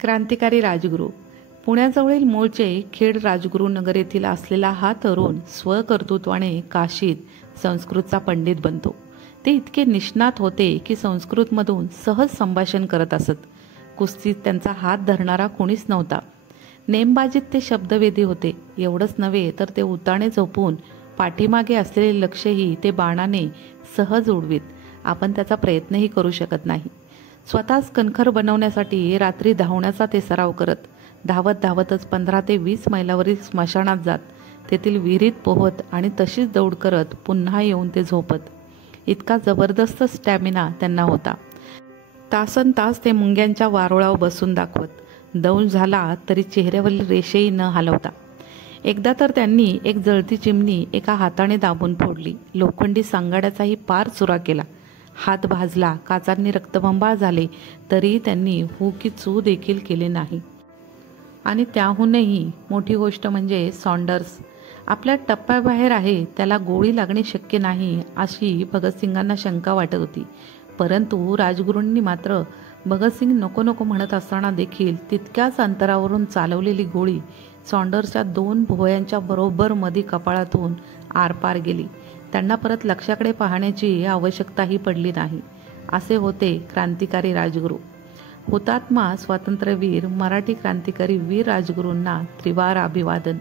क्रांतिकारी राजगुरू. पुण्याजवळील मूळचे खेड राजगुरुनगर येथील असलेला हा तरुण स्वकर्तृत्वाने काशीत संस्कृतचा पंडित बनतो. ते इतके निष्णात होते की संस्कृतमधून सहज संभाषण करत असत. कुस्तीत त्यांचा हात धरणारा कोणीच नव्हता. नेमबाजीत ते शब्दवेधी होते. एवढंच नव्हे तर ते उताणे झोपून पाठीमागे असलेले लक्षही ते बाणाने सहज उडवीत. आपण त्याचा प्रयत्नही करू शकत नाही. स्वतःच कणखर बनवण्यासाठी रात्री धावण्याचा ते सराव करत. धावत धावतच 15 ते 20 मैलावरील स्मशानात जात. तेथील विहिरीत पोहत आणि तशीच दौड करत पुन्हा येऊन ते झोपत. इतका जबरदस्त स्टॅमिना त्यांना होता. तासनतास ते मुंग्यांच्या वारुळावर बसून दाखवत. दौड झाला तरी चेहऱ्यावरील रेषेही न हलवता. एकदा तर त्यांनी एक जळती चिमणी एका हाताने दाबून फोडली. लोखंडी सांगाड्याचाही पार चुरा केला. हात भाजला, काचांनी रक्तबंबाळ झाले, तरी त्यांनी हू की चू देखील केले नाही. आणि त्याहूनही मोठी गोष्ट म्हणजे सॉन्डर्स आपल्या टप्प्याबाहेर आहे, त्याला गोळी लागणे शक्य नाही अशी भगतसिंगांना शंका वाटत होती. परंतु राजगुरूंनी मात्र भगतसिंग नको नको म्हणत असताना देखील तितक्याच अंतरावरून चालवलेली गोळी सॉन्डर्सच्या 2 भुवयांच्या बरोबर मध्ये कपाळातून आरपार गेली. त्यांना परत लक्ष्याकडे पाहण्याची आवश्यकताही पडली नाही. असे होते क्रांतिकारी राजगुरू. हुतात्मा स्वातंत्र्यवीर मराठी क्रांतिकारी वीर राजगुरूंना त्रिवार अभिवादन.